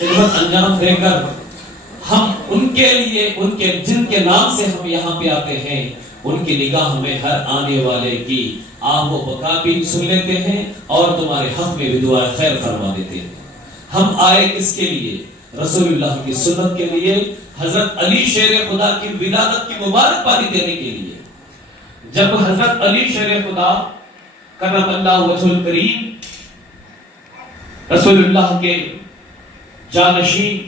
خدمت انجام دے کر ہم ان کے لیے جن کے نام سے ہم یہاں پہ آتے ہیں ان کی نگاہ میں ہر آنے والے کی آہ و بکا بھی سن لیتے ہیں اور تمہارے حق میں بھی دعا خیر فرما دیتے ہیں۔ ہم آئے کس کے لیے؟ رسول اللہ کی سنت کے لیے، حضرت علی شیر خدا کی ولادت کی مبارک بادی دینے کے لیے۔ جب حضرت علی شیر خدا کرم اللہ وجہ الکریم رسول اللہ کے جانشین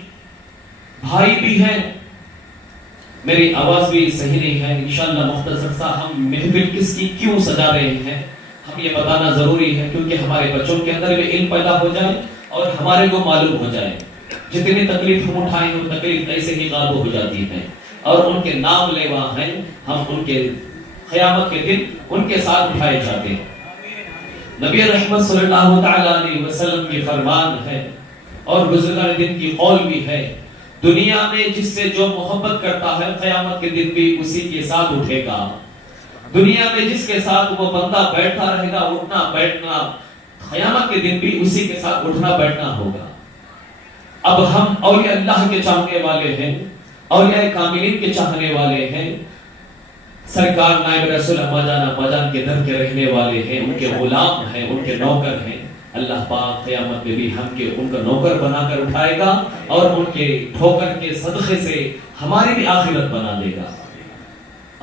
بھائی بھی ہیں، میری آواز بھی صحیح نہیں ہے، انشاءاللہ مختصر سا ہم محفل کس کی کیوں سجا رہے ہیں ہم یہ بتانا ضروری ہے، کیونکہ ہمارے بچوں کے اندر بھی علم پیدا ہو جائے اور ہمارے کو معلوم ہو جائے۔ جتنی تکلیف ہم اٹھائیں وہ تکلیف ایسے ہی غائب ہو جاتی ہے، اور ان کے نام لیوا ہیں، ہم ان کے قیامت کے دن ان کے ساتھ اٹھائے جاتے ہیں۔ نبی رحمت صلی اللہ تعالی علیہ وسلم کی فرمان ہے اور بزرگان دن کی قول بھی ہے، دنیا میں جس سے جو محبت کرتا ہے قیامت کے دن بھی اسی کے ساتھ اٹھے گا۔ دنیا میں جس کے ساتھ وہ بندہ بیٹھا رہے گا، اٹھنا بیٹھنا قیامت کے دن بھی اسی کے ساتھ اٹھنا بیٹھنا ہوگا۔ اب ہم اولیاء اللہ کے چاہنے والے ہیں، اولیاء کاملین کے چاہنے والے ہیں، سرکار نائب رسول اما جان کے در کے رہنے والے ہیں، ان کے غلام ہیں، ان کے نوکر ہیں۔ اللہ پاک قیامت میں بھی ہم کے ان کا نوکر بنا کر اٹھائے گا اور ان کے ٹھوکر کے صدقے سے ہماری بھی آخرت بنا دے گا۔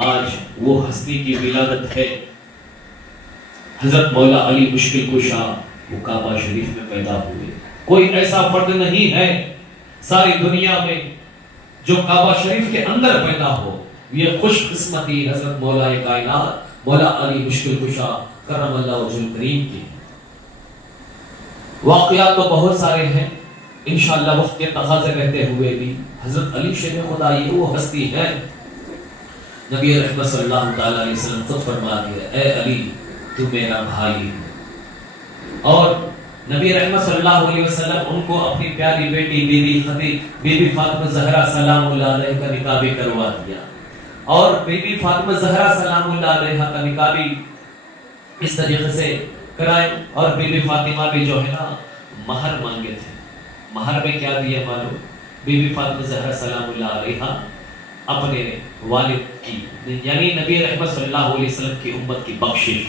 آج وہ ہستی کی ولادت ہے، حضرت مولا علی مشکل کشا، وہ کعبہ شریف میں پیدا ہوئے۔ کوئی ایسا فرد نہیں ہے ساری دنیا میں جو کعبہ شریف کے اندر پیدا ہو۔ یہ خوش قسمتی حضرت مولا کائنات مولا علی مشکل کشا کرم اللہ وجہ الکریم کی۔ واقعات تو بہت سارے ہیں، انشاءاللہ وقت کے تقاضے رہتے ہوئے بھی حضرت علی شیر خدا یہ وہ ہستی ہے، نبی رحمت صلی اللہ تعالی علیہ وسلم خود فرما دیا، اے علی تو میرا بھائی ہے۔ اور نبی رحمت صلی اللہ علیہ وسلم ان کو اپنی پیاری بیٹی بی بی فاطمہ زہرا سلام اللہ علیہ کا نکاح بھی کروا دیا، اور بی بی فاطمہ زہرا سلام اللہ علیہ کا نکاح بھی اس طریقے سے کرائے۔ اور بی بی فاطمہ بھی جو ہے نا مہر مانگے تھے، مہر میں کیا دیا معلوم؟ بی بی فاطمہ زہرا سلام اللہ علیہ اپنے والد کی یعنی نبی رحمت صلی اللہ علیہ وسلم کی امت کی بخشش۔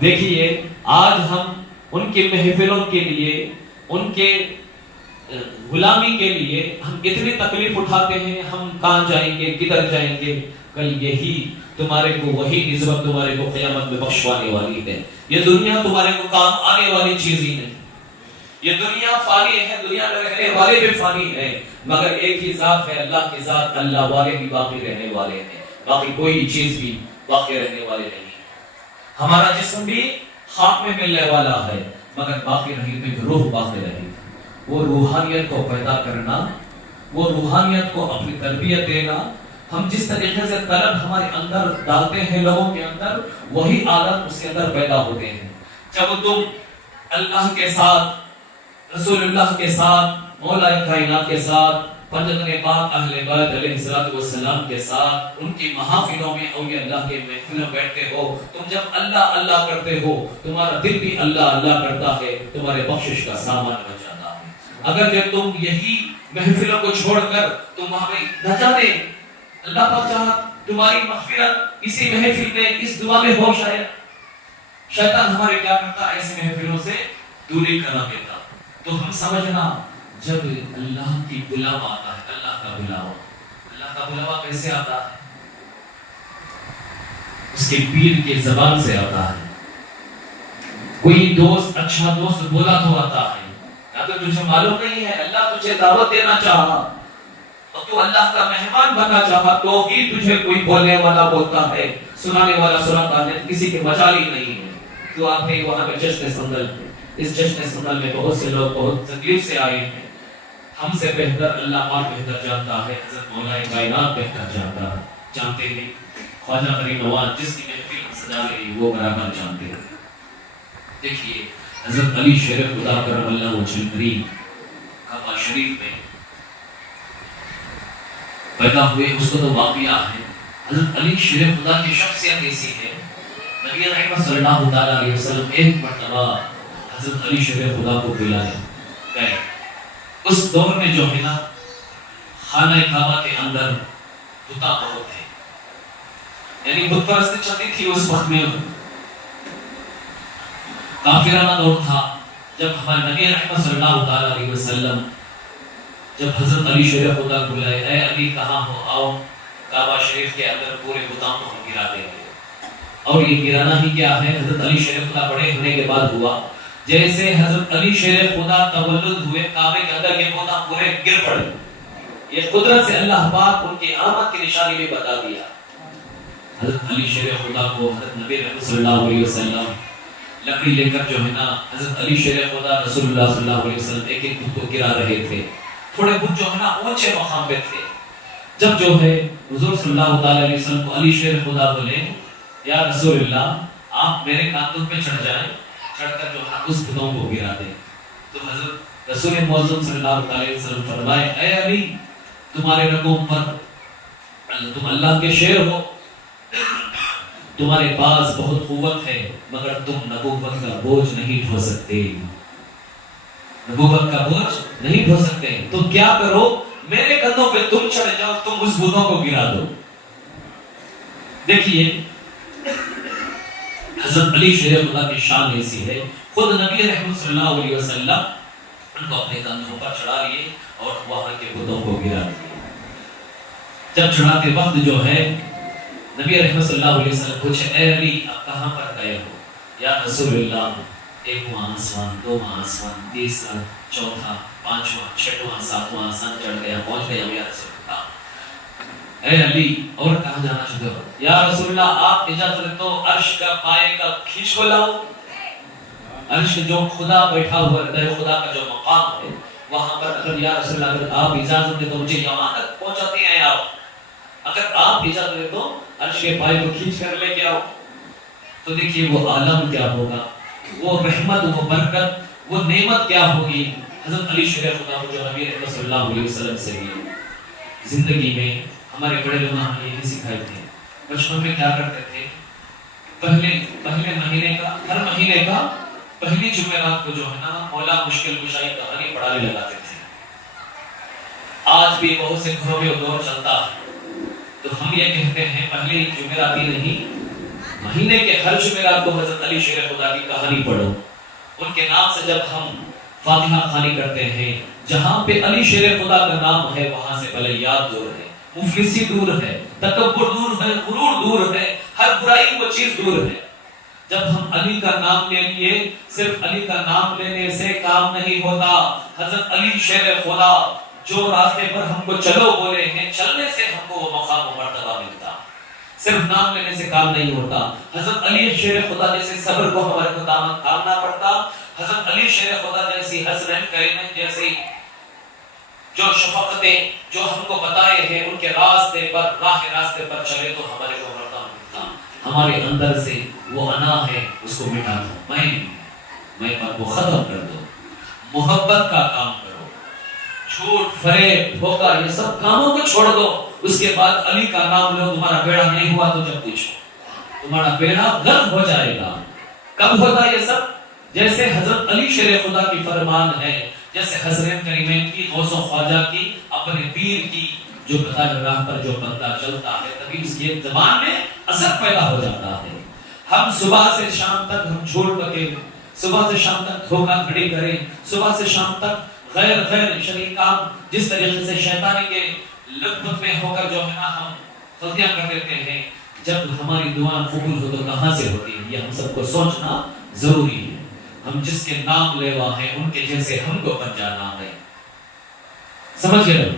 دیکھیے آج ہم ان کے محفلوں کے لیے، ان کے غلامی کے لیے ہم اتنی تکلیف اٹھاتے ہیں، ہم کہاں جائیں گے، کدھر جائیں گے؟ کل یہی تمہارے کو وہی نسبت تمہارے کو قیامت میں بخشوانے والی ہے۔ یہ دنیا تمہارے کو کام آنے والی چیز ہی نہیں، یہ دنیا فانی ہے، دنیا میں رہنے والے بھی فانی ہیں، مگر ایک ہی ذات ہے، اللہ کی ذات، اللہ والے بھی باقی رہنے والے ہیں، باقی کوئی چیز بھی باقی رہنے والے نہیں۔ ہمارا جسم بھی خاک میں ملنے والا ہے، مگر باقی رہی تو روح باقی رہے گی۔ وہ روحانیت کو پیدا کرنا، وہ روحانیت کو اپنی تربیت دینا، ہم جس طریقے سے طلب ہمارے اندر ڈالتے ہیں لوگوں کے اندر، وہی عادت اس کے اندر پیدا ہوتے ہیں۔ جب تم اللہ کے ساتھ، رسول اللہ کے ساتھ، مولا کائنات کے ساتھ، پنجتن پاک اہل بیت علیہ السلام کے ساتھ ان کی محافلوں میں اولیاء اللہ کے محفل میں بیٹھتے ہو، تم جب اللہ اللہ کرتے ہو، تمہارا دل بھی اللہ اللہ کرتا ہے، تمہارے بخشش کا سامان بن جاتا ہے۔ اگر جب تم یہی محفلوں کو چھوڑ کر تم وہاں پہ نہ جاتے، اللہ پاک چاہا تمہاری مغفرت اسی محفل میں، اس دعا میں ہو، شیطان ہمارے کیا کرتا، ایسے محفلوں سے دوری کرنا دیتا۔ تو ہم سمجھنا جب اللہ کی بلاوا آتا ہے، اللہ کا بلاوا کیسے آتا ہے؟ اس کے پیر کے زبان سے آتا ہے۔ کوئی دوست، اچھا دوست بولا تو آتا ہے، یا تو تجھے معلوم نہیں ہے، اللہ تجھے دعوت دینا چاہا اور تو اللہ کا مہمان بننا چاہا تو ہی تجھے کوئی بولنے والا بولتا ہے، سنانے والا سناتا ہے، کسی کے مجال ہی نہیں ہے۔ تو آپ نے وہاں پہ جشن سنبھل، اس جشن سنبھل میں بہت سے لوگ بہت تکلیف سے آئے ہیں۔ ہم سے بہتر اللہ پاک بہتر جانتا ہے، حضرت مولا کائنات بہتر جانتا ہے، جانتے ہیں خواجہ فرید نواز جس کی محفل سجا گئی وہ برابر جانتے ہیں۔ دیکھیے حضرت علی شیر خدا کرم اللہ وجہ الکریم کعبہ شریف میں پیدا ہوئے، اس کو تو واقعہ ہے۔ حضرت علی شیر خدا کی شخصیت ایسی ہے، نبی رحمت صلی اللہ تعالی علیہ وسلم ایک مرتبہ حضرت علی شیر خدا کو بلائے گئے، اس دور میں جو ہے نا خانہ کعبہ کے اندر بتاں بہت تھے، یعنی بت پرستی چلتی تھی اس وقت میں، کافرانہ دور تھا۔ جب ہمارے نبی رحمت صلی اللہ تعالی علیہ وسلم جب حضرت علی شیر خدا کو بلائے، اے علی کہاں ہو، آؤ کعبہ شریف کے اندر پورے بتاں کو ہم گرا دیں گے۔ اور یہ گرانا ہی کیا ہے، حضرت علی شیر خدا بڑے ہونے کے بعد ہوا، جیسے حضرت علی شیر خدا تولد ہوئے کعبے کے اندر یہ بتاں پورے گر پڑے۔ یہ قدرت سے اللہ پاک ان کی آمد کی نشانی بھی بتا دیا۔ حضرت علی شیر خدا کو حضرت نبی رحمت صلی اللہ علیہ وسلم لکڑی لے کر جو ہے نا، حضرت علی شیر خدا رسول اللہ صلی اللہ علیہ وسلم ایک ایک بت کو گرا رہے تھے۔ تھوڑے بت جو ہے نا اونچے مقام پہ تھے۔ جب جو ہے حضور صلی اللہ تعالی علیہ وسلم کو علی شیر خدا بولے، یا رسول اللہ آپ میرے کاندھوں پہ چڑھ جائیں، چڑھ کر جو ہے اس بتوں کو گرا دیں۔ تو حضرت رسول معظم صلی اللہ علیہ وسلم فرمائے، اے علی تمہارے رگوں پر تم اللہ کے شیر ہو، تمہارے پاس بہت قوت ہے، مگر تم نبوت کا بوجھ نہیں ڈھو سکتے، نبوت کا بوجھ نہیں ڈھو سکتے۔ تو کیا کرو، میرے کندھوں پہ تم چڑھ جاؤ، تم اس بتوں کو گرا دو۔ دیکھیے حضرت علی شیر خدا کی شان ایسی ہے، خود نبی رحمت صلی اللہ علیہ وسلم ان کو اپنے کندھوں پر چڑھا لیے اور وہاں کے بتوں کو گرا دیے۔ جب چڑھاتے وقت جو ہے نبی رحمت صلی اللہ علیہ وسلم پوچھے، اے علی آپ کہاں پر گئے ہو؟ یا رسول اللہ ایکواں آسمان، دوواں آسمان، تیسرا، چوتھا، پانچواں، چھٹواں، ساتواں آسمان چڑھ گیا، پہنچ گیا یا رسول اللہ۔ اے علی اور کہاں جانا چاہتے ہو؟ یا رسول اللہ آپ اجازت دیں تو عرش کا پائے کا کھینچ کو لاؤ۔ عرش جو خدا بیٹھا ہوا ہے، خدا کا جو مقام ہے، وہاں پر اگر یا رسول اللہ اگر آپ اجازت دیں تو مجھے یہاں تک پہنچاتے ہیں آپ، اگر آپ اجازت دیں تو عرش کے پائے کو کھینچ کر لے کے آؤ۔ تو دیکھیے وہ عالم کیا ہوگا، وہ رحمت، وہ برکت، وہ نعمت کیا ہوگی حضرت علی شیر خدا کو جو نبی رحمت صلی اللہ علیہ وسلم سے بھی زندگی میں ہمارے بڑے لوگ ہمیں یہی سکھائے تھے۔ بچپن میں کیا کرتے تھے، پہلے مہینے کا، ہر مہینے کا پہلی جمعرات کو جو ہے نا مولا مشکل کشائی کہانی پڑھانے لگاتے تھے۔ آج بھی بہت سے گھروں میں وہ دور چلتا ہے، تو ہم یہ کہتے ہیں پہلی جمعرات ہی نہیں، مہینے کے ہر جمعرات کو حضرت علی شیر خدا کی کہانی پڑھو۔ ان کے نام سے جب ہم فاتحہ خوانی کرتے ہیں، جہاں پہ علی شیر خدا کا نام ہے وہاں سے بلیات دور ہے، مفلسی دور ہے، تکبر دور ہے، غرور دور ہے، ہر برائی وہ چیز دور ہے۔ جب ہم علی کا نام لے لیے، صرف علی کا نام لینے سے کام نہیں ہوتا۔ حضرت علی شیر خدا جو راستے پر ہم کو چلو بولے ہیں، چلنے سے ہم کو وہ مقام و مرتبہ ملتا، صرف نام لینے سے کام نہیں ہوتا۔ حضرت علی شیر خدا جیسے صبر کو ہمارے کو تھامنا پڑتا، حضرت علی شیر خدا جیسی حسنین کریمین جیسی جو شفقتیں جو ہم کو بتائے ہیں، ان کے راستے پر پر چلے تو ہمارے کو مرتبہ ملتا۔ ہمارے اندر سے وہ انا ہے، اس کو مٹا دو، میں پر وہ ختم کر دو، محبت کا کام کرو، جھوٹ فریب دھوکہ یہ سب کاموں کو چھوڑ دو۔ اس کے بعد علی کا نام لو، تمہارا بیڑا نہیں ہوا تو جب پوچھو، تمہارا بیڑا غرق ہو جائے گا۔ کب ہوتا یہ سب؟ جیسے حضرت علی شیر خدا کی فرمان ہے، جیسے حسنین کریمین کی، غوث و خواجہ کی، اپنے پیر کی، جو بتائے راہ پر جو بندہ چلتا ہے تبھی اس کی زبان میں اثر پیدا ہو جاتا ہے۔ ہم صبح سے شام تک ہم جھوٹ بکیں، صبح سے شام تک دھوکہ دھڑی کریں، صبح سے شام تک غیر شرعی کام جس طریقے سے شیطانی کے لطف میں ہو کر جو ہے نا ہم غلطیاں کر دیتے ہیں، جب ہماری دعا قبول ہو تو کہاں سے ہوتی ہے، یہ ہم سب کو سوچنا ضروری ہے۔ ہم جس کے نام لیوا ہیں ان کے جیسے ہم کو بن جانا ہے، سمجھ گئے؟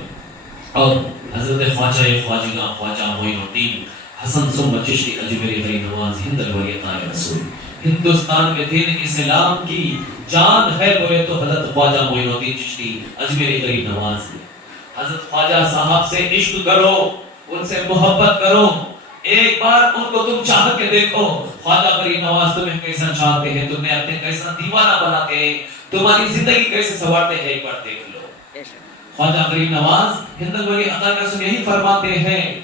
اور حضرت خواجہ معین الدین حسن ثم چشتی اجمیری غری نواز ہند الولیت رسول، ہندوستان میں دین اسلام کی جان ہے بولے تو حضرت خواجہ معین الدین چشتی اجمیری غری نواز ہے۔ حضرت خواجہ صاحب سے عشق کرو، ان سے محبت کرو، ایک بار ان کو تم چاہ کے دیکھو، خواجہ غریب نواز تمہیں کیسا چاہتے ہیں، تمہیں اپنے کیسا دیوانہ بناتے ہیں، تمہاری زندگی کیسے سنوارتے ہیں، ایک بار دیکھ لو۔ خواجہ غریب نواز ہند ولی عطا رسول یہی فرماتے ہیں،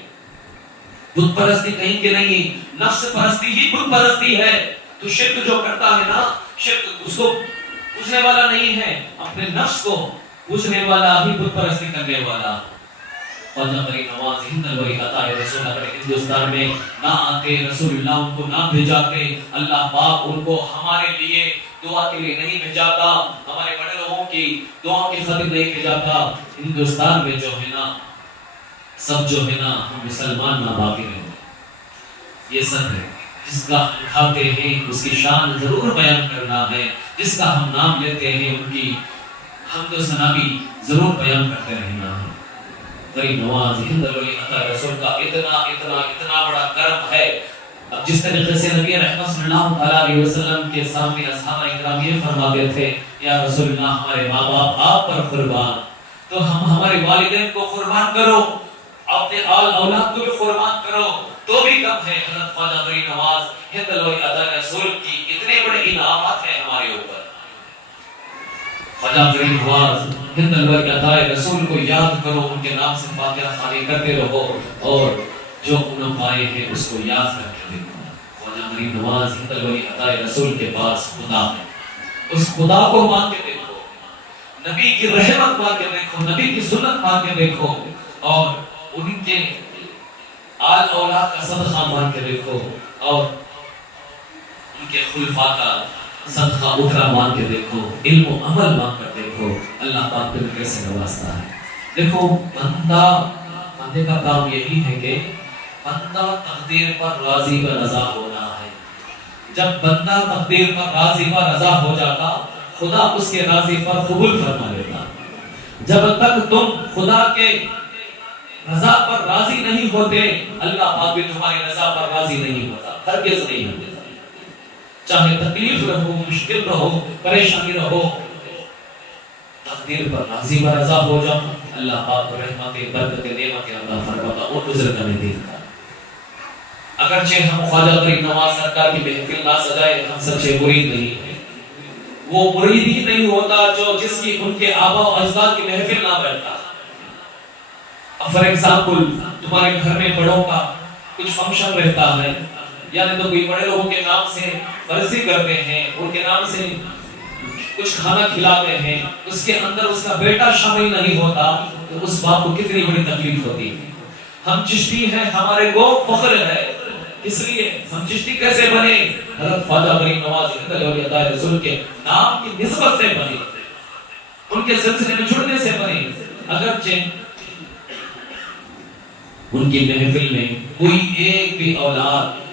بت پرستی کہیں کے نہیں، نفس پرستی ہی بت پرستی ہے۔ تو شرک جو کرتا ہے نا، شرک اس کو پوچھنے والا نہیں ہے، اپنے نفس کو پوچھنے والا ہی بت پرستی کرنے والا خواجہ فرید نواز ہند الولی عطا رسول اگر ہندوستان میں نہ آتے، رسول اللہ ان کو نہ بھیجاتے، اللہ پاک ان کو ہمارے لیے دعا کے لیے نہیں بھیجاتا، ہمارے بڑے لوگوں کی دعا کی خاطر نہیں بھیجاتا، ہندوستان میں جو ہے نا سب جو ہے نا ہم مسلمان نہ باقی رہے. یہ سب ہے جس کا ہم کھاتے ہیں اس کی شان ضرور بیان کرنا ہے، جس کا ہم نام لیتے ہیں ان کی حمد و ثنا بھی ضرور بیان کرتے رہنا ہے. فرید نواز ہند الولی عطا رسول کا اتنا بڑا کرم ہے. اب جس طریقے سے نبی رحمت صلی اللہ علیہ وسلم کے سامنے اصحاب اکرام یہ فرماتے تھے یا رسول اللہ ہمارے ماں باپ آپ پر قربان، تو ہم ہمارے والدین کو قربان کرو، اپنے آل اولاد کو بھی قربان کرو، تو بھی کم ہے. حضرت خواجہ فرید نواز ہند الولی عطا رسول کی اتنے بڑے انعامات ہیں ہمارے اوپر. خواجہ فرید نواز ہند الولی عطا رسول کو یاد کرو، ان کے نام سے فاتحہ خوانی کرتے رہو اور جو انہوں پائے ہیں اس کو یاد کر کے دیکھو. خواجہ فرید نواز ہند الولی عطا رسول کے پاس خدا ہے، اس خدا کو مان کے دیکھو، نبی کی رحمت مان کے دیکھو، نبی کی سنت مان کے دیکھو، اور ان کے آل اولاد کا صدقہ مان کے دیکھو، اور ان کے خلفاء کا صدقہ اترا مان کے دیکھو، علم و عمل مان کر دیکھو، اللہ پاک تمہیں کیسے نوازتا ہے. دیکھو بندے کا کام یہی ہے کہ بندہ تقدیر پر راضی و رضا ہونا ہے. جب بندہ تقدیر پر راضی و رضا ہو جاتا، خدا اس کے راضی پر قبول فرما لیتا. جب تک تم خدا کے رضا پر راضی نہیں ہوتے، اللہ پاک بھی تمہاری رضا پر راضی نہیں ہوتا، ہرگز نہیں ہوتا. چاہے تکلیف رہو، مشکل رہو، پریشانی رہو، تقدیر پر راضی و رضا ہو جاؤ، اللہ پاک رحمت برکت نعمت عطا فرماتا اور گزر کرنے دیتا. اگرچہ ہم خواجہ فرید نواز سرکار کی محفل نہ سجائے، ہم سچے مرید نہیں ہیں. وہ مرید ہی نہیں ہوتا جو جس کی ان کے آبا و اجداد کی محفل نہ بیٹھتا. فار ایگزامپل تمہارے گھر میں بڑوں کا کچھ فنکشن رہتا ہے، یعنی تو کوئی بڑے لوگوں کے نام سے برسی کرتے ہیں، ان کے نام سے کچھ کھانا کھلاتے ہیں، اس کے اندر اس کا بیٹا شامل نہیں ہوتا، تو اس باپ کو کتنی بڑی تکلیف ہوتی ہے. ہم چشتی ہیں، ہمارے کو فخر ہے، اس لیے ہم چشتی کیسے بنے؟ حضرت خواجہ فرید نواز ہند الولی عطا رسول کے نام کی نسبت سے بنے، ان کے سلسلے میں جڑنے سے بنے. اگرچہ ان کی محفل میں کوئی ایک بھی اولاد،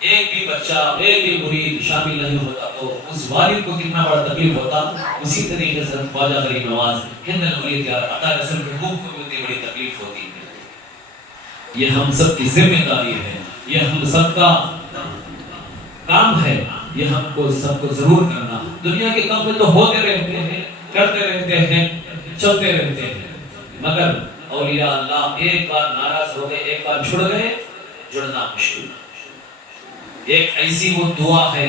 ایک بھی بچہ، ایک بھی مرید شامل نہیں ہوتا، تو اس والد کو کتنا بڑا تکلیف ہوتا. اسی طریقے سے خواجہ فرید نواز ہند الولی عطا رسول کے حقوق کو اتنی بڑی تکلیف ہوتی ہے. یہ ہم سب کی ذمہ داری ہے، یہ ہم سب کا کام ہے، یہ ہم کو سب کو ضرور کرنا. دنیا کے کام میں تو ہوتے رہتے ہیں، کرتے رہتے ہیں، چلتے رہتے ہیں، مگر اولیاء اللہ ایک بار ناراض ہو گئے، ایک بار چھڑ گئے، جڑنا مشکل. ایک ایسی وہ دعا ہے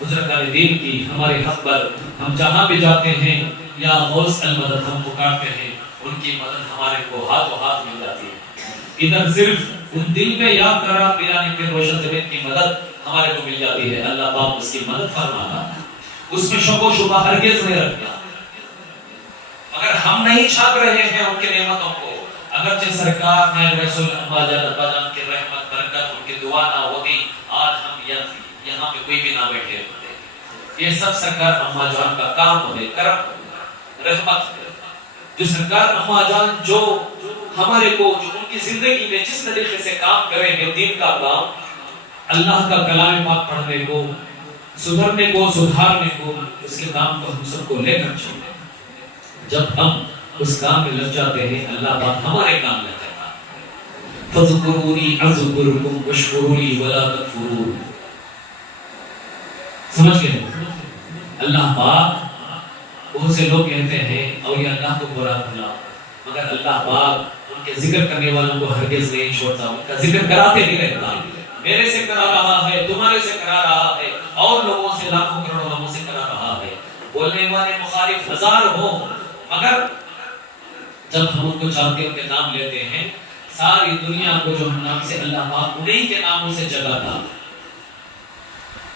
بزرگان دین کی ہمارے حق پر، ہم جہاں بھی جاتے ہیں یا غوث المدد ہم پکارتے ہیں، ان کی مدد ہمارے کو ہاتھوں ہاتھ مل جاتی ہے. ادھر صرف ان دل میں یاد کرا پیرانے کے روشن زمین کی مدد ہمارے کو مل جاتی ہے، اللہ پاک اس کی مدد فرماتا ہے، اس میں شک و شبہ ہرگز نہیں رکھتا. اگر ہم نہیں چھاپ رہے ہیں ان کے نعمتوں کو، اگرچہ سرکار میں رسول اما جان ابا جان کی رحمت برکت ان کی دعا نہ ہوتی، آج ہم یہاں پہ کوئی بھی نہ بیٹھے ہوتے. یہ سب سرکار اما جان کا کام ہے، کرم، رحمت. جو سرکار اما جان جو ہمارے کو جو ان کی زندگی میں جس طریقے سے کام کریں گے، دین کا کام، اللہ کا کلام پاک پڑھنے کو، سدھرنے کو، سدھارنے کو، اس کے کام کو ہم سب کو لے کر چلیں. جب ہم اس کام میں لگ جاتے ہیں، اللہ پاک ہمارے کام لگ جاتا ہے. فَذْكُرُونِي أَذْكُرْكُمْ وَاشْكُرُوا لِي وَلَا تَكْفُرُونِ. سمجھ گئے؟ اللہ پاک، بہت سے لوگ کہتے ہیں اولیاء اللہ کو برا بھلا، مگر اللہ پاک ان کے ذکر کرنے والوں کو ہرگز نہیں چھوڑتا، ان کا ذکر کراتے ہی رہتا. میرے سے کرا رہا ہے، تمہارے سے کرا رہا ہے، اور لوگوں سے، لاکھوں کروڑوں لوگوں سے کرا رہا ہے. بولنے والے مخالف ہزار ہو، مگر جب ہم ان کو چاہتے ان کے نام لیتے ہیں، ساری دنیا کو جو ہم نام سے اللہ پاک انہیں کے ناموں سے جگاتا.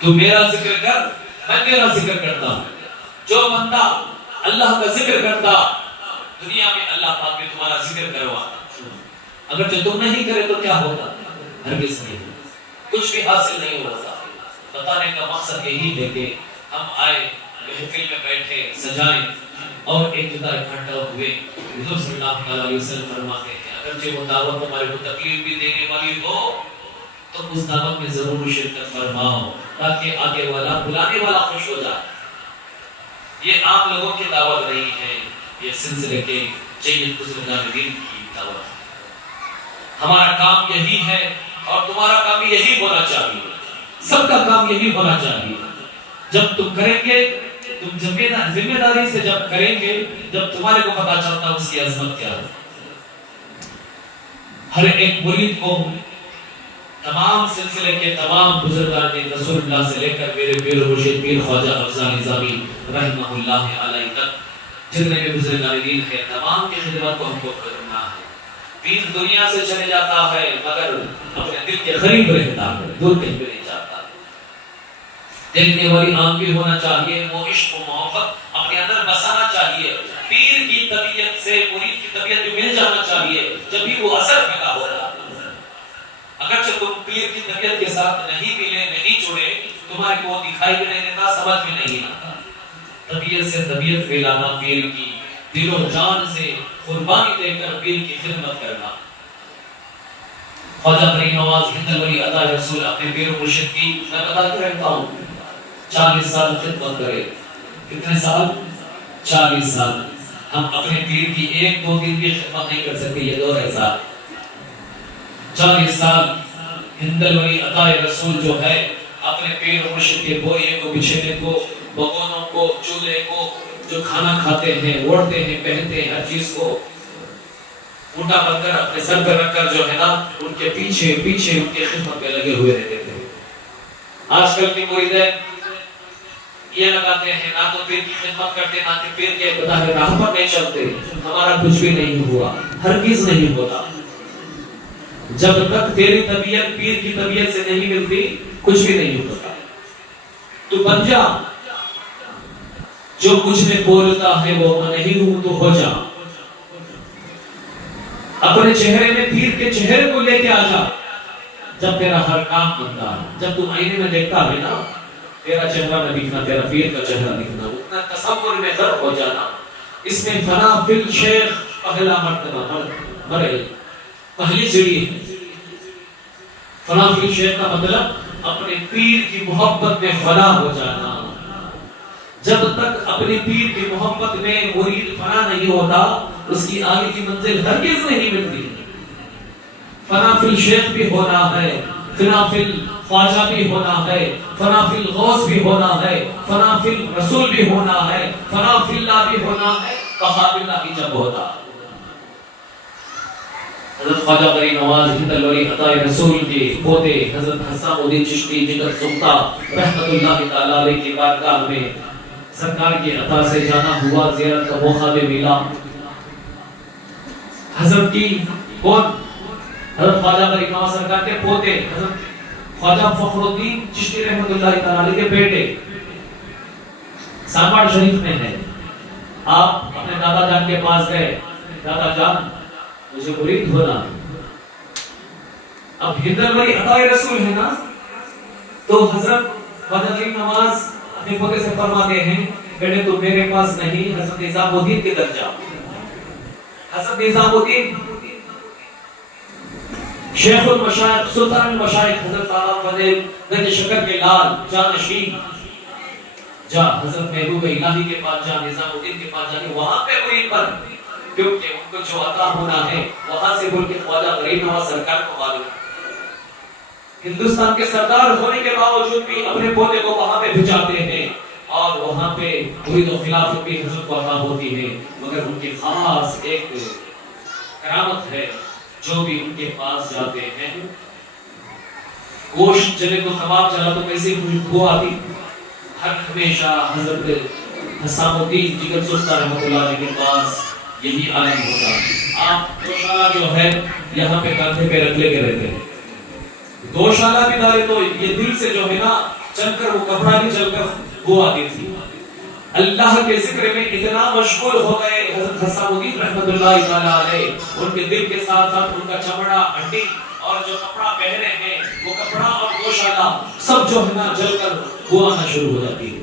تو میرا ذکر کر، میں تیرا ذکر کرتا ہوں. جو بندہ اللہ کا ذکر کرتا دنیا میں اللہ پاک نے تمہارا ذکر کرواتا. اگر جو تم نہیں کرے تو کیا ہوتا؟ ہرگز نہیں، کچھ بھی حاصل نہیں ہوتا. بتانے کا مقصد یہی ہے کہ ہم آئے محفل میں بیٹھے سجائیں اور ایک جگہ اکٹھا ہوئے. حضور صلی اللہ علیہ وسلم فرماتے ہیں اگرچہ وہ دعوت ہمارے کو تکلیف بھی دینے والی ہو تو اس دعوت میں ضرور شرکت فرماؤ تاکہ آگے والا بلانے والا خوش ہو جائے. یہ عام لوگوں کی دعوت نہیں ہے، یہ سلسلے کے جید بزرگان دین کی دعوت ہے. ہمارا کام یہی ہے اور تمہارا کام یہی ہونا چاہیے، سب کا کام یہی ہونا چاہیے. جب تم کریں گے، تم ذمہ داری سے جب کریں گے، جب تمہارے کو پتا چلتا اس کی عظمت کیا ہے. ہر ایک مرید کو تمام سلسلے کے تمام بزرگان دین رسول اللہ سے لے کر میرے پیر مرشد پیر خواجہ افضل نظامی رحمہ اللہ علیہ تک جتنے بھی بزرگان دین ہیں تمام کی خدمت کو ہم کو کرنا ہے. پیر دنیا سے چلے جاتا ہے مگر اپنے دل کے قریب رہتا ہے، دور کہیں بھی نہیں جاتا. دیکھنے والی آنکھ بھی ہونا چاہیے، وہ عشق و محبت اپنے اندر بسانا چاہیے. پیر کی طبیعت سے مرید کی طبیعت بھی مل جانا چاہیے جب بھی وہ اثر پیدا ہو رہا ہے. اگرچہ تم پیر کی طبیعت کے ساتھ نہیں ملے، نہیں جڑے، تمہارے کو دکھائی بھی نہیں دیتا، سمجھ بھی نہیں آتا. طبیعت سے طبیعت ملانا، پیر کی دل و جان سے قربانی دے کر پیر کی خدمت کرنا. خواجہ فرید نواز ہند ولی عطا رسول اپنے پیر و مرشد کی میں بتا کے رہتا ہوں 40 سال خدمت کرے. کتنے سال؟ 40 سال. ہم اپنے پیر کی ایک دو دن کی خدمت نہیں کر سکتے، یہ دور ایسا. 40 سال ہند ولی عطا رسول جو ہے اپنے پیر و مرشد کے بوئے کو، بچھینے کو، بگونوں کو، چولہے کو، جو کھانا کھاتے ہیں، اوڑھتے ہیں، پہنتے ہیں، ہر چیز کو اونٹا بن کر اپنے سر پر رکھ کر جو ہے نا ان کے پیچھے پیچھے ان کی خدمت میں لگے ہوئے رہتے تھے. آج کل کی مریدیں یہ لگاتے ہیں نہ تو پیر کی خدمت کرتے نہ کہ پیر کے بتائے راہ پر نہیں چلتے. ہمارا کچھ بھی نہیں ہوا، ہرگز نہیں ہوتا. جب تک تیری طبیعت پیر کی طبیعت سے نہیں ملتی کچھ بھی نہیں ہوتا. تو بن جا، جو کچھ میں بولتا ہے وہ میں نہیں ہوں تو ہو جا. اپنے چہرے میں پیر کے چہرے کو لے کے آ جا. جب تیرا ہر کام بنتا ہے، جب تم آئینے میں دیکھتا ہے نا تیرا چہرہ نہ دکھنا، تیرا پیر کا چہرہ دکھنا، اتنا تصور میں غرق ہو جانا. اس میں فنا فی الشیخ پہلا مرتبہ مرے پہلی سیڑھی ہے. فنا فی الشیخ کا مطلب اپنے پیر کی محبت میں فنا ہو جانا. جب تک اپنے پیر کی محبت میں مرید فنا نہیں ہوتا اس کی آگے کی منزل ہرگز نہیں ملتی. فنا فی الشیخ بھی ہونا ہے، فنا فی الخواجہ بھی ہونا ہے، فنا فی الغوث بھی ہونا ہے، فنا فی الرسول بھی ہونا ہے، فنا فی اللہ بھی ہونا ہے. کہا باللہ ہی جب ہوتا. حضرت خواجہ فرید نواز ہند ولی عطا رسول کے پوتے حضرت حسام الدین چشتی جگر سلطا رحمت اللہ تعالی علیہ کی بارگاہ میں سرکار کی عطا سے جانا ہوا، زیارت کا موقع بھی ملا. حضرت کی کون؟ حضرت خواجہ فرید نواز سرکار کے پوتے حضرت خواجہ فخر الدین چشتی رحمت اللہ تعالی علیہ کے بیٹے سانباڑ شریف میں ہے. آپ اپنے دادا جان کے پاس گئے، دادا جان مجھے مرید ہونا. اب ہند ولی عطا رسول ہے نا، تو حضرت خواجہ فرید نواز اپنے پوتے سے فرماتے ہیں بیٹے تو میرے پاس نہیں، حضرت نظام الدین کے در جا. حضرت نظام الدین شیخ المشائخ سلطان المشائخ حضرت آلہ فضل گنج شکر کے لال جانشین جا، حضرت محبوب الہی کے پاس جا، نظام الدین کے پاس جا کے وہاں پہ مرید بن، کیونکہ ان کو جو عطا ہونا ہے وہاں سے بول کے خواجہ فرید نواز سرکار کو معلوم. ہندوستان کے سردار ہونے کے باوجود بھی اپنے پوتے کو وہاں پہ بھجاتے ہیں اور وہاں پہ مرید و خلافت بھی حضرت کو عطا ہوتی ہے. مگر ان کی خاص ایک کرامت ہے، جو بھی ان کے پاس جاتے ہیں گوشت جلے تو کباب چلا تو کیسے خوشبو آتی. ہر ہمیشہ حضرت حسام الدین جگر سلطان رحمۃ اللہ علیہ کے پاس یہی عالم ہوتا. آپ گوشالہ جو ہے یہاں پہ کاندھے پہ رکھ لے کے رہتے ہیں. گوشالہ بھی ڈالے تو یہ دل سے جو ہے نا چل کر وہ کپڑا بھی چل کر وہ آتی تھی. اللہ کے ذکر میں اتنا مشغول ہو گئے حضرت حسن الدین رحمۃ اللہ تعالی علیہ، ان کے دل کے ساتھ ساتھ ان کا چمڑا، ہڈی اور جو کپڑا پہنے ہیں وہ کپڑا اور گوشادہ سب جو ہے نا جل کر دھواں آنا شروع ہو جاتی ہے۔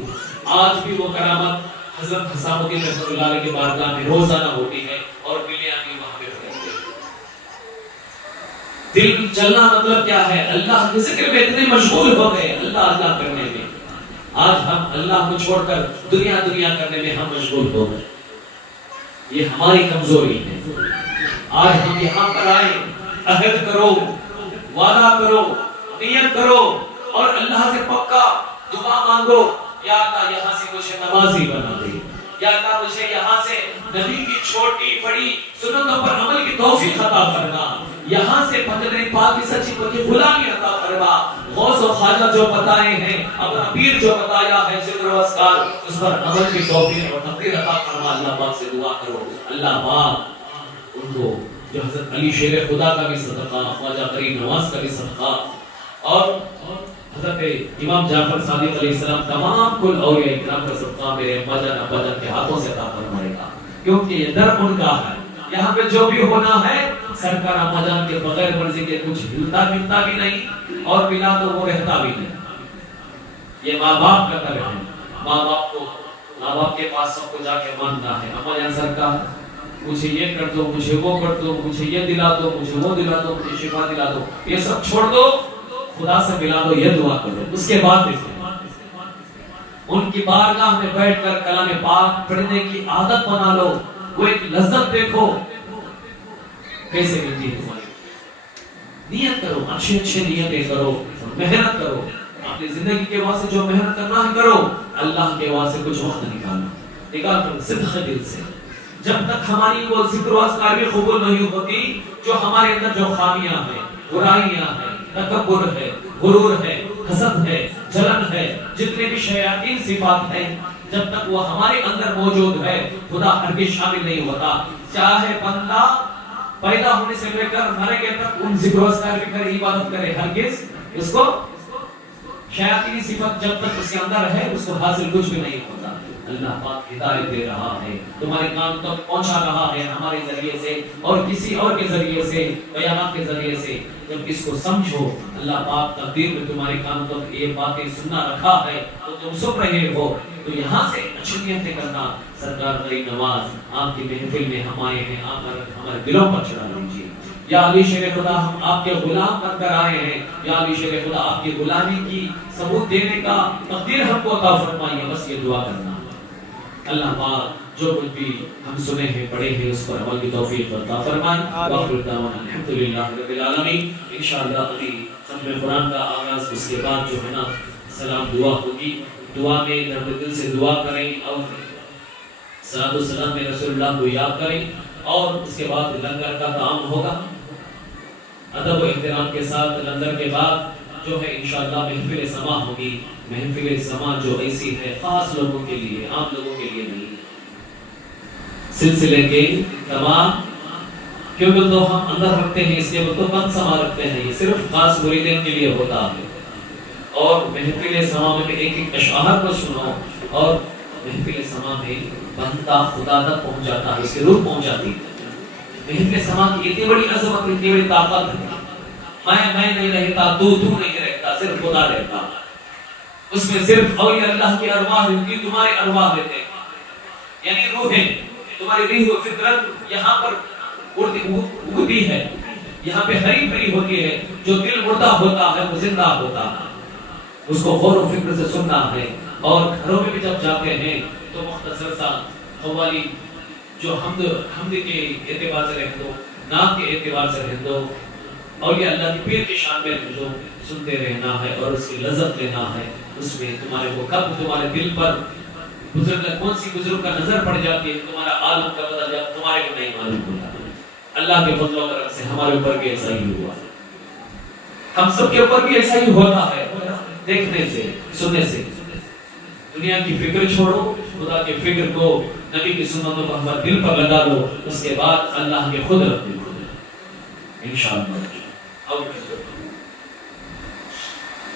آج بھی وہ کرامت حضرت حسن الدین رحمۃ اللہ علیہ کے بارگاہ میں روزانہ ہوتی ہے اور بلیاں بھی وہاں پہ پھیلتی ہیں۔ دل چلنا مطلب کیا ہے؟ اللہ کے ذکر میں اتنے مشغول ہو گئے، اللہ اللہ کرنے میں۔ آج ہم اللہ کو چھوڑ کر دنیا کرنے میں ہم مشغول ہو گئے، یہ ہماری کمزوری ہے۔ آج ہم یہاں پر آئے، عہد کرو، وعدہ کرو، نیت کرو اور اللہ سے پکا دعا مانگو، یا اللہ یہاں سے مجھے نمازی بنا دے، یا اللہ مجھے یہاں سے نبی کی چھوٹی بڑی سنتوں پر عمل کی توفیق عطا فرما، یہاں سے پتنے پاک کی سچی مجھے غلامی عطا فرما۔ غوث و خواجہ جو بتائے ہیں، اپنا پیر جو بتایا ہے ذکر و اذکار، اس پر عمل کی توفیق اور تقدیر عطا فرما۔ اللہ پاک سے دعا کرو، اللہ پاک ان کو جو حضرت علی شیر خدا کا بھی صدقہ، خواجہ غریب نواز کا بھی صدقہ اور حضرت امام جعفر صادق علیہ السلام تمام کل اولیاء کرام کا صدقہ میرے ابا جان کے ہاتھوں سے عطا فرمائے گا، کیونکہ یہ در ان کا ہے۔ یہاں پہ جو بھی ہونا ہے سرکار ابا جان کے بغیر مرضی کے کچھ ہلتا ملتا بھی نہیں اور بلا تو وہ رہتا بھی نہیں۔ یہ ماں باپ کا کر ہے، ماں باپ کے پاس سب کو جا کے ماننا ہے، ابا جان سرکار مجھے یہ کر دو، مجھے وہ کر دو، مجھے یہ دلا دو، مجھے وہ دلا دو، مجھے شفا دلا دو، یہ سب چھوڑ دو، خدا سے ملا دو، یہ دعا کرو۔ اس کے بعد دیکھیں ان کی بارگاہ میں بیٹھ کر کلام پاک پڑھنے کی عادت بنا لو، وہ ایک لذت دیکھو کیسے ملتی ہے تمہاری۔ نیت کرو، اچھے نیتیں کرو، محنت کرو، اپنی زندگی کے واسطے جو محنت کرنا ہے کرو، اللہ کے واسطے کچھ وقت نکال کر صدق دل سے۔ جب تک ہماری وہ ذکر و اذکار بھی قبول نہیں ہوتی، جو ہمارے اندر جو خامیاں ہیں، برائیاں ہیں، تکبر ہے، غرور ہے، حسد ہے، جلن ہے، جتنے بھی شیاطین صفات ہیں، جب تک وہ ہمارے اندر موجود ہے خدا ہرگز شامل نہیں ہوتا۔ چاہے بندہ پیدا ہونے سے لے کر مرنے تک ان ذکر و اذکار کی کرے، عبادت کرے، ہرگز اس کو شیاطینی صفت جب تک اس کے اندر ہے اس کو حاصل کچھ بھی نہیں ہوتا۔ اللہ پاک ہدایت دے رہا ہے، تمہارے کام تک پہنچا رہا ہے ہمارے ذریعے سے اور کسی اور کے ذریعے سے، بیانات کے ذریعے سے۔ جب اس کو سمجھو، اللہ پاک تقدیر میں تمہارے کام تک یہ باتیں سننا رکھا ہے تو تم سن رہے ہو، تو یہاں سے اچھی نیتیں کرنا۔ سرکار غریب نواز آپ کی محفل میں ہم آئے ہیں، آپ ہمارے دلوں پر چڑھا لیجیے۔ یا علی شیر خدا ہم آپ کے غلام بن کر آئے ہیں، یا علی شیر خدا آپ کی غلامی کی ثبوت دینے کا تقدیر ہم کو عطا فرمائیے، بس یہ دعا کرنا۔ اللہ پاک جو کچھ بھی ہم سنے ہیں پڑھے ہیں اس پر عمل کی توفیق عطا فرمائے۔ وآخر دعوانا الحمدللہ رب العالمین۔ انشاءاللہ ابھی ختم قرآن کا آغاز، اس کے بعد جو ہے نا سلام دعا ہوگی، دعا میں درد دل سے دعا کریں اور صلاۃ و سلام میں رسول اللہ کو یاد کریں، اور اس کے بعد لنگر کا تعام ہوگا ادب و احترام کے ساتھ۔ لنگر کے بعد جو ہے انشاءاللہ محفل سما ہوگی، محفل سما جو ایسی ہے خاص لوگوں کے لیے، عام لوگوں کے لیے نہیں، سلسلے کے تمام، کیونکہ تو ہم اندر رکھتے ہیں اس کے تو بند سما رکھتے ہیں، یہ صرف خاص مریدین کے لیے ہوتا ہے۔ اور محفل سما میں ایک ایک اشعار کو سنو، اور محفل سما میں بندہ خدا تک پہنچ جاتا ہے، اس کی روح پہنچ جاتی ہے۔ محفل سما کی اتنی بڑی عظمت، اتنی بڑی طاقت ہے، میں نہیں رہتا، تو نہیں رہتا، صرف خدا رہتا۔ اس میں صرف اولیاء اللہ کی ارواح ہوتی، تمہارے ارواح رہتے ہیں، یعنی روحیں، تمہاری روح و فطرت یہاں پر اڑتی ہے، یہاں پہ ہری بھری ہوتی ہے۔ جو دل مردہ ہوتا ہے وہ زندہ ہوتا ہے، اس کو غور و فکر سے سننا ہے۔ اور گھروں میں بھی جب جاتے ہیں تو مختصر سا قوالی جو حمد کے اعتبار سے رہن دو، نام کے اعتبار سے رہن دو، اولیاء اللہ کی پیر کی شان میں جو سنتے رہنا ہے اور اس کی لذت لینا ہے۔ اس میں تمہارے وہ کب تمہارے دل پر بزرگ کون سی بزرگ کا نظر پڑ جاتی ہے، تمہارا عالم کا بدل جاتا، تمہارے کو نہیں معلوم ہوتا۔ اللہ کے فضل و کرم سے ہمارے اوپر بھی ایسا ہی ہوا، ہم سب کے اوپر بھی ایسا ہی ہوتا ہے، دیکھنے سے، سننے سے۔ دنیا کی فکر چھوڑو، خدا کی فکر کو، نبی کی سنتوں کو ہمارے دل پر لگا دو، اس کے بعد اللہ کے خود رکھ دو انشاءاللہ۔